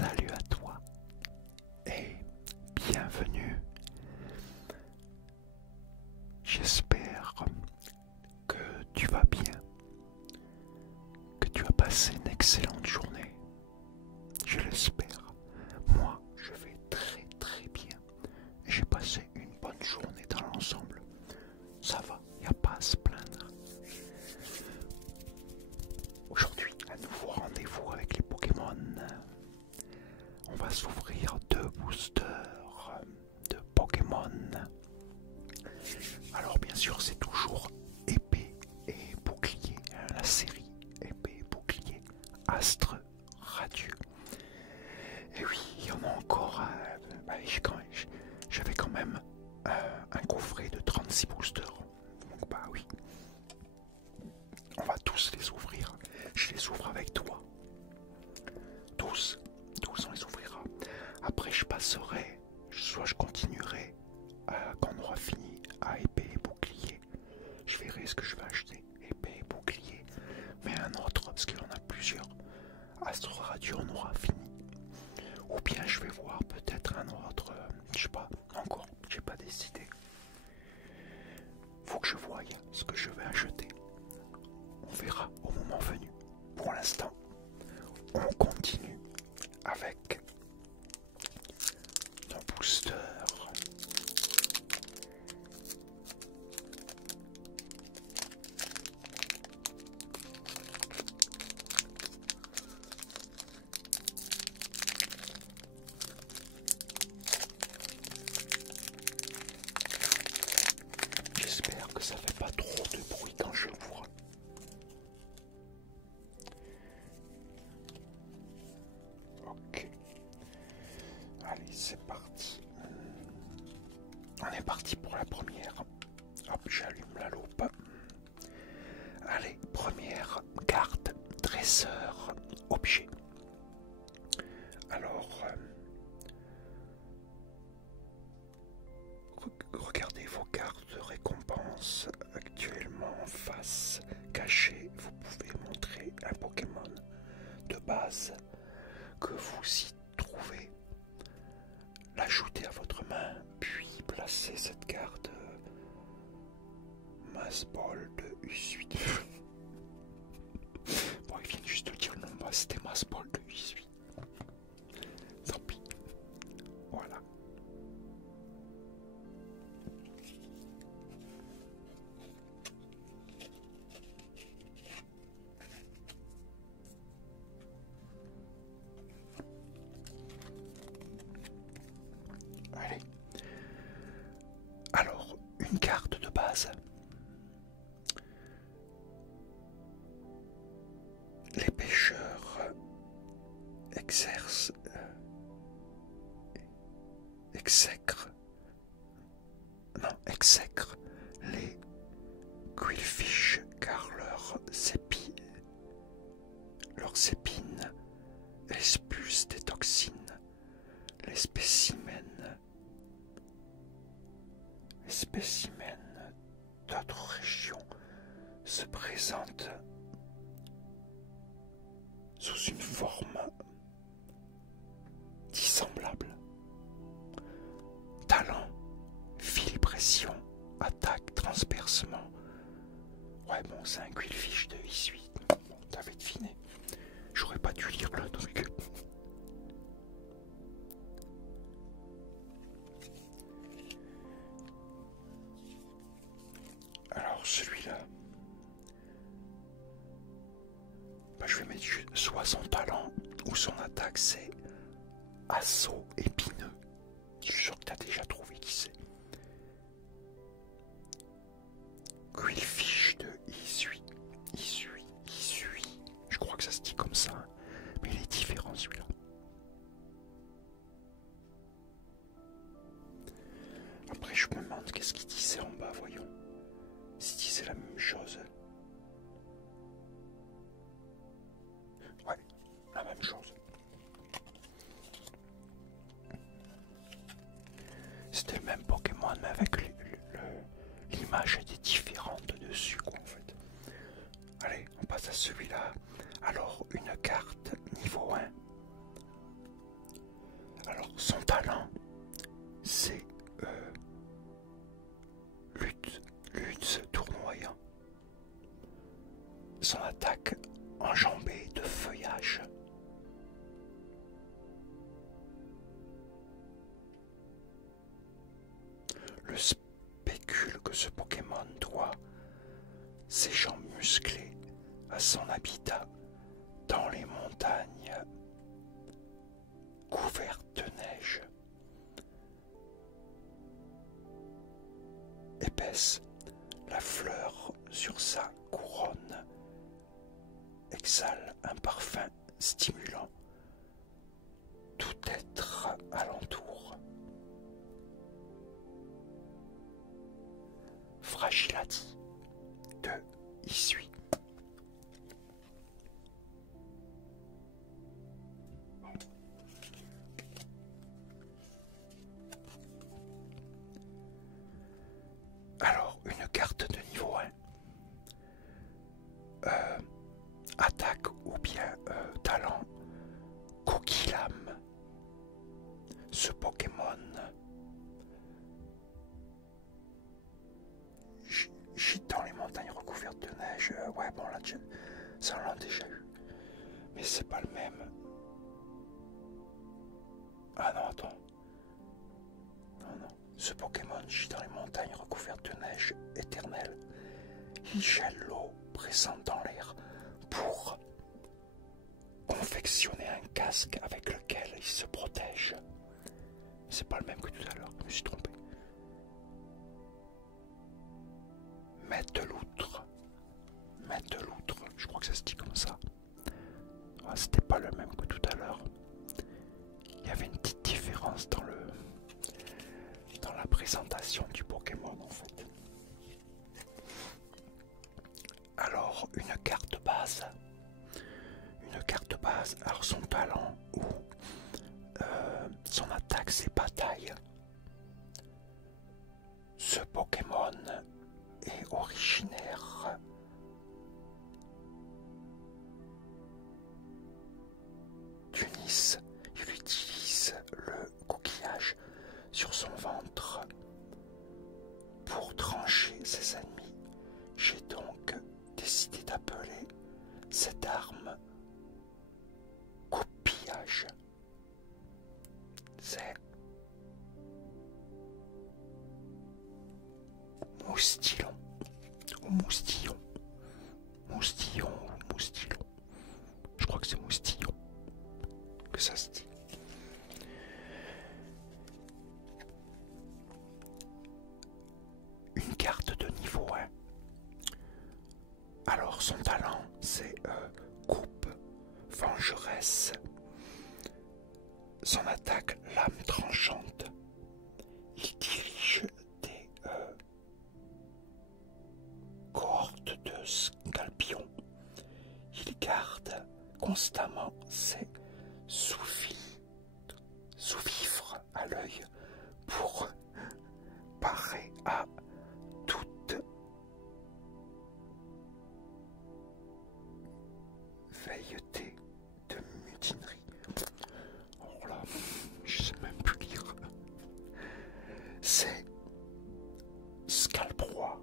Salut à toi et bienvenue. J'espère que tu vas bien, que tu as passé une excellente journée. Je l'espère. Moi, je vais très bien. J'ai passé une bonne journée dans l'ensemble. Ça va, il n'y a pas à se plaindre. Aujourd'hui, un nouveau rendez-vous avec les Pokémon. On va s'ouvrir 2 boosters de Pokémon. Alors bien sûr, c'est toujours épée et bouclier, la série épée et bouclier, astre radieux. Et oui, il y en a encore. J'avais quand même un coffret de 36 boosters. Donc bah oui, on va tous les ouvrir. Je les ouvre avec toi. Tous on les ouvrira. Après je passerai, soit je continuerai quand on aura fini à épée et bouclier. Je verrai ce que je vais acheter, épée et bouclier. Mais un autre, parce qu'il y en a plusieurs. Astre Radio, on aura fini. Ou bien je vais voir peut-être un autre, je sais pas, encore, j'ai pas décidé. Faut que je voie ce que je vais acheter. On verra au moment venu. Pour l'instant, on continue avec nos boosters. J'espère que ça fait pas trop de bruit quand je l'ouvre. Ok. Allez, c'est parti. On est parti pour la première. Hop, j'allume la loupe. Allez, première carte, dresseur, objet. Alors, regardez vos cartes de récompense actuellement en face. Cachées, vous pouvez montrer un Pokémon de base que vous y trouvez. L'ajouter à votre main, puis placer cette carte Massball de U8. Bon, ils viennent juste de dire le nom, c'était Massball de U8. Tant pis. Voilà. Allez. Alors, une carte de base. Les pêcheurs exècrent les quillfish car leurs épines expulsent des toxines. Les spécimens d'autres régions se présentent sous une forme dissemblable. Talent, filipression, attaque, transpercement. Ouais, bon, c'est un quillfish de I8. Bon, t'avais deviné. J'aurais pas dû lire le truc. Alors, celui-là. Bah, je vais mettre soit son talent ou son attaque, c'est assaut épineux. Je suis sûr que tu as déjà trouvé qui c'est. Quillfish de Isui. Je crois que ça se dit comme ça, hein. Mais il est différent celui-là. Après, je me demande qu'est-ce qu'il disait en bas, voyons. S'il disait la même chose. Ouais, la même chose. C'était le même Pokémon, mais avec l'image était différente dessus, quoi, en fait. Allez, on passe à celui-là. Alors, une carte niveau 1. Alors, son talent, c'est lutte tournoyant. Son attaque enjambée de feuillage. Le spécule que ce Pokémon doit ses jambes musclées à son habitat dans les montagnes couvertes de neige épaisse. La fleur sur sa couronne exhale un parfum stimulant tout être alentour. Fragilati de Isui. Alors, une carte de niveau 1. Attaque ou bien talent Kokilame. Ce Pokémon gîte dans les montagnes recouvertes de neige. Ouais, bon, là, ça on l'a déjà eu. Mais c'est pas le même. Ah non, attends. Non. Ce Pokémon gîte dans les montagnes recouvertes de neige éternelle. Il gèle l'eau présente dans l'air pour confectionner un casque avec lequel il se protège. C'est pas le même que tout à l'heure, je me suis trompé. Maître de loutre, je crois que ça se dit comme ça. Ah, c'était pas le même que tout à l'heure. Il y avait une petite différence dans la présentation du Pokémon en fait. Alors, une carte base. Alors son talent ou son attaque, c'est bataille. Ce Pokémon est originaire d'Unis. Il utilise le coquillage sur son ventre pour trancher ses ennemis. J'ai donc décidé d'appeler cette arme coupillage. C'est moustillon ou moustillon. Moustillon ou moustillon. Je crois que c'est moustillon que ça se dit. Une carte de niveau 1. Alors son talent c'est coupe, vengeresse. Son attaque, lame tranchante. Il dirige des cohortes de scalpions. Il garde constamment ses sous-fifres à l'œil pour parer à toute velléité de mutinerie. Oh là, je sais même plus lire. C'est Scalproie.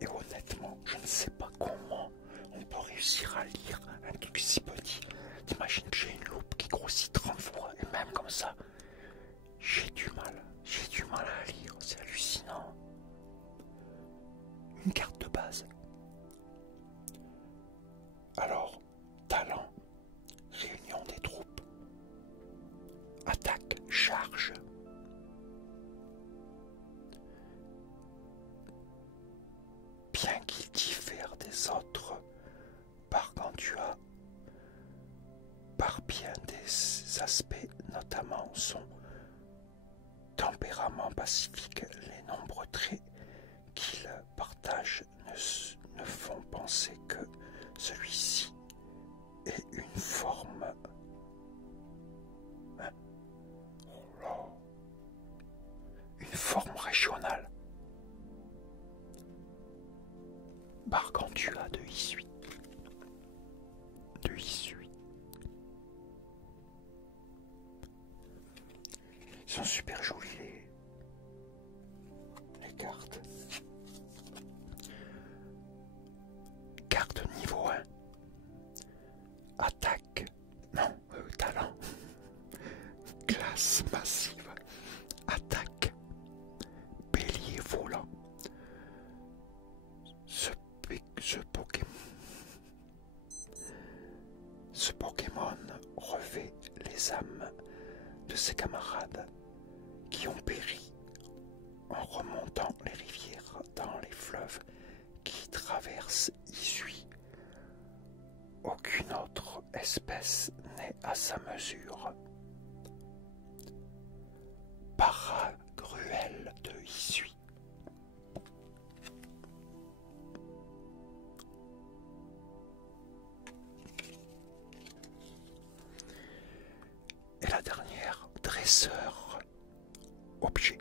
Et honnêtement, je ne sais pas comment on peut réussir à lire un truc si petit. T'imagines que j'ai une loupe qui grossit 30 fois et même comme ça, j'ai du mal à lire, c'est hallucinant. Une carte de base. Alors, talent, réunion des troupes, attaque, charge. Bien qu'il diffère des autres par bien des aspects, notamment son tempérament pacifique, les nombreux traits qu'il partage ne font penser que celui-ci est une forme une forme régionale. par Gargantua de Hisui. De Hisui. Ils sont super jolis les cartes. Carte niveau 1. Attaque. Non, talent. Classe massive. Attaque. Bélier volant. Ce Pokémon revêt les âmes de ses camarades qui ont péri en remontant les rivières dans les fleuves qui traversent Hisui. Aucune autre espèce n'est à sa mesure. Paragruel de Hisui. Et la dernière, dresseur objet.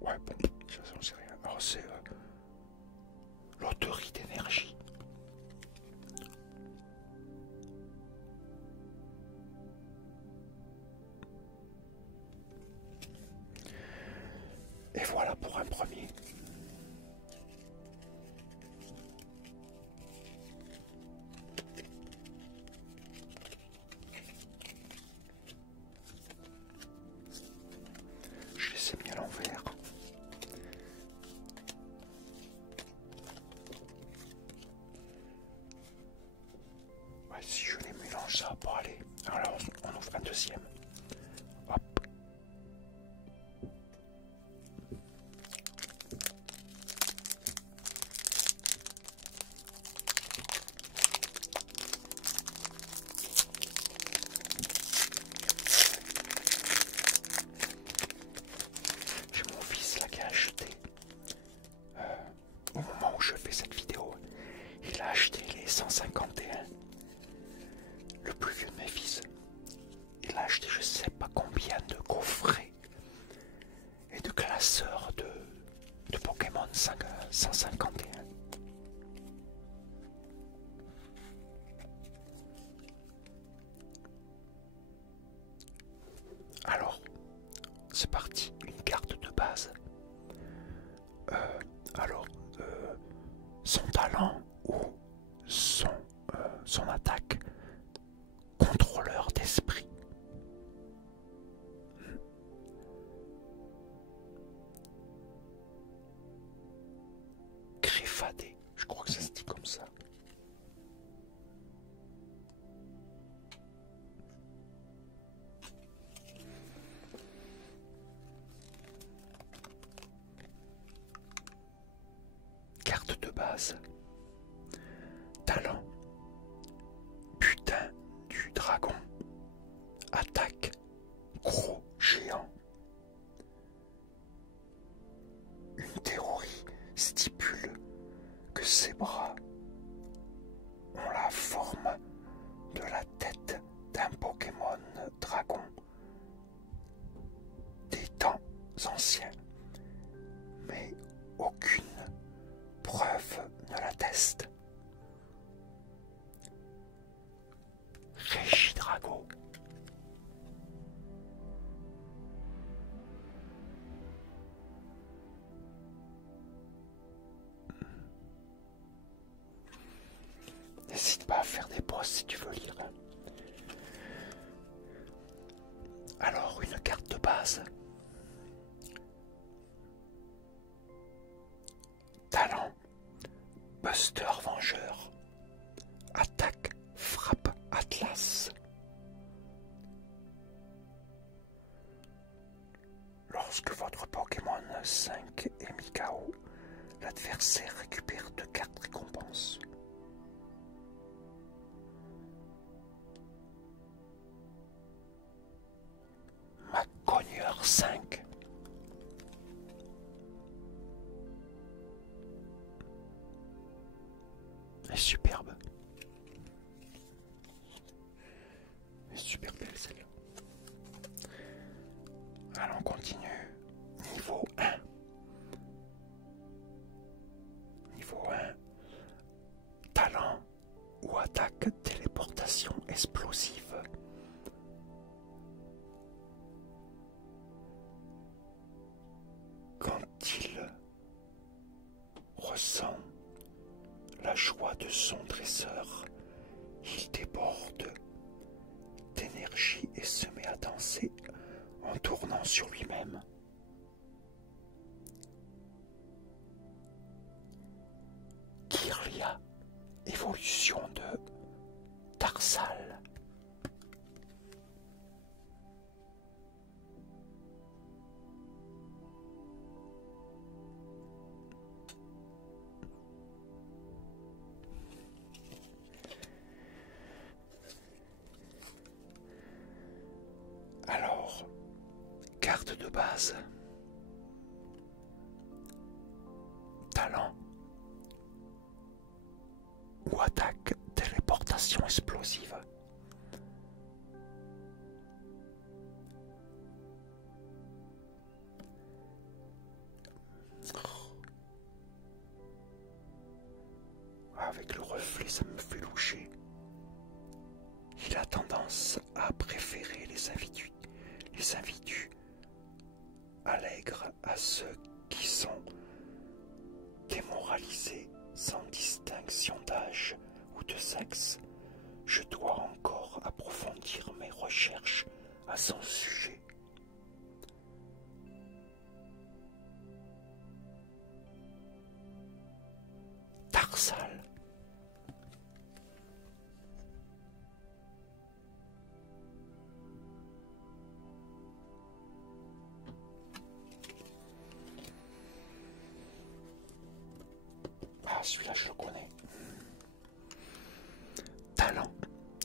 Ouais, bon, ça j'en sais rien. Alors c'est loterie d'énergie. Et voilà pour un premier. Je les ai mis à l'envers. Ouais, si je les mélange, ça va pas aller. Alors on ouvre un deuxième. Hop. J'ai mon fils là qui a acheté, au moment où je fais cette vidéo, il a acheté les 151. Le plus vieux de mes fils. Il a acheté je sais pas combien de coffrets et de classeurs de Pokémon 151. Alors, c'est parti, une carte de base. Son talent ou son attaque, contrôleur d'esprit. Griffadé, je crois que ça se dit comme ça. Carte de base. Talent. Putain du dragon. Attaque. Gros géant. Une théorie stipule que ses bras ont la forme de la tête d'un Pokémon dragon des temps anciens, mais aucune preuve ne l'atteste. Régidrago. N'hésite pas à faire des pauses si tu veux lire. Alors, une carte de base. Talent. Buster Vengeur. Attaque. Frappe. Atlas. Lorsque votre Pokémon 5 est mis KO, l'adversaire récupère 2 cartes récompenses. Cogneur 5. Elle est superbe. Elle est super belle celle-là. Allons, on continue. Niveau 1. Niveau 1. Talent ou attaque téléportation explosive. Quand il ressent la joie de son dresseur, il déborde d'énergie et se met à danser en tournant sur lui-même. Kirlia, évolution de Tarsal. Alors, carte de base, talent ou attaque téléportation explosive. Avec le reflet, ça me fait loucher. Il a tendance à préférer les individus allègres à ceux qui sont démoralisés sans distinction d'âge ou de sexe. Je dois encore approfondir mes recherches à son sujet. Tarsal. Ah, celui-là, je le connais. Talent.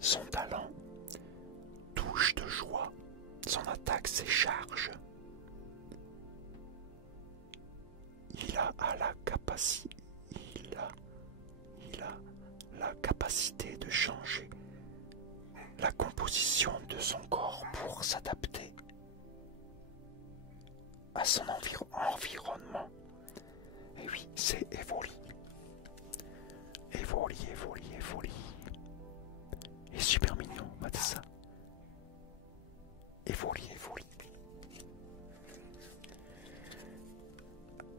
Son talent. Touche de joie. Son attaque, c'est charge. Il a la capacité de changer la composition de son corps pour s'adapter à son environnement. Et oui, c'est Evoli. Evoli. Il est super mignon, regardez ça. Evoli.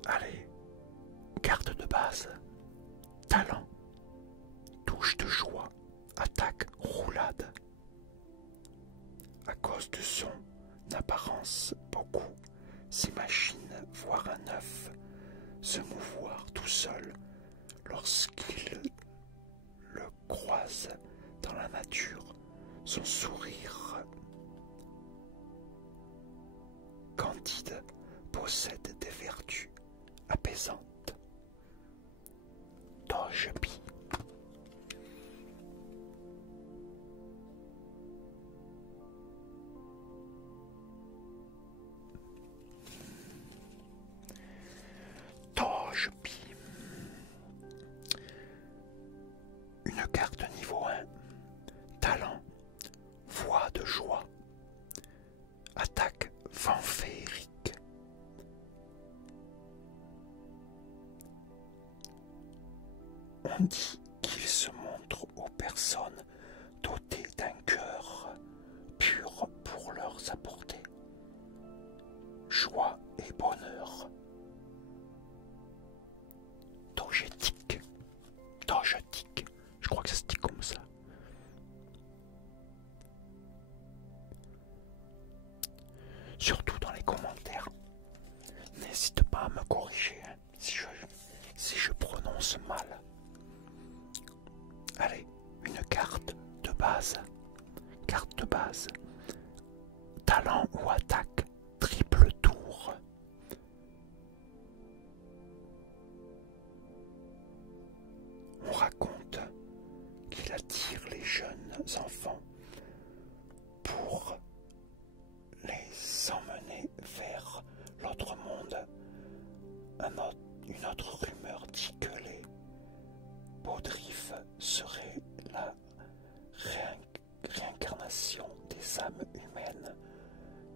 Allez, carte de base. Talent. Touche de joie. Attaque roulade. À cause de son apparence, beaucoup s'imaginent voir un œuf se mouvoir tout seul lorsqu'ils le croisent dans la nature. Son sourire candide possède des vertus apaisantes. Togepi. Une carte niveau 1. Talent. Voix de joie. Attaque vent féerique. On dit qu'il se montre aux personnes dotées d'un cœur pur pour leur apporter joie et bonheur. Togetic. Je crois que ça se dit comme ça. Surtout dans les commentaires. N'hésite pas à me corriger hein, si je prononce mal. Allez, une carte de base. Talent ou attaque. Triple tour. On raconte qu'il attire les jeunes enfants pour les emmener vers l'autre monde. Une autre rumeur dit que les Baudriffes seraient la réincarnation des âmes humaines,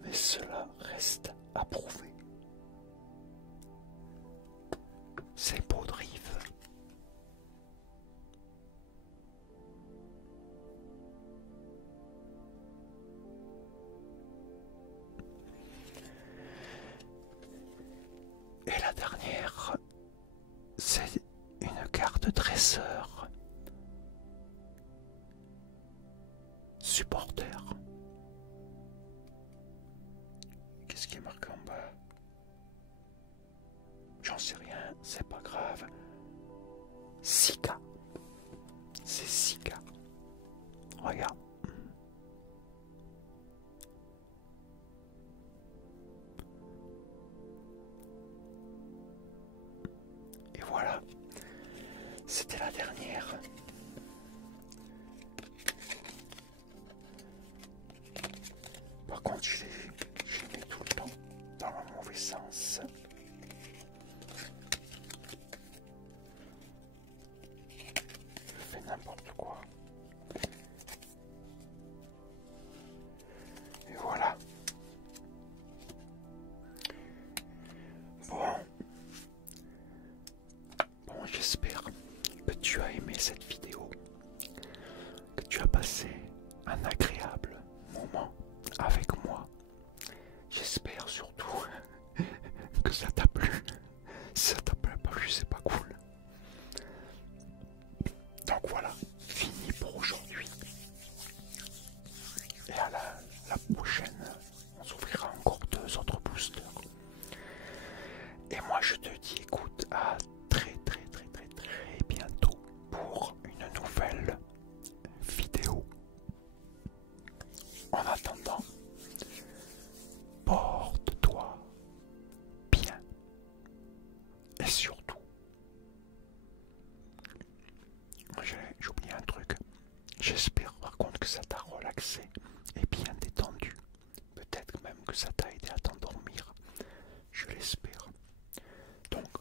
mais cela reste test approuvé. C'est beau de rive. Et la dernière, c'est une carte dresseur. Supporter. Qu'est-ce qui est marqué en bas? J'en sais rien, c'est pas grave. Sika. C'est Sika. Regarde. Et voilà. C'était la dernière. Par contre, je l'ai mis tout le temps dans le mauvais sens. Je fais n'importe quoi. Et voilà. Bon, j'espère que tu as aimé cette vidéo, que tu as passé un agréable moment avec moi. J'espère surtout que ça t'a plu. Si ça t'a pas plu, c'est pas cool. Donc voilà, fini pour aujourd'hui. Et à la prochaine, on s'ouvrira encore 2 autres boosters. Et moi je te dis, écoute, à très bientôt pour une nouvelle vidéo. En attendant, porte-toi bien. Et surtout, j'ai oublié un truc. J'espère par contre que ça t'a relaxé et bien détendu. Peut-être même que ça t'a aidé à t'endormir. Je l'espère. Donc,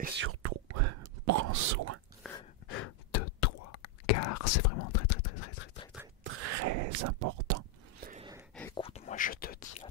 et surtout, prends soin de toi, car c'est vraiment très important. Écoute, moi je te dis à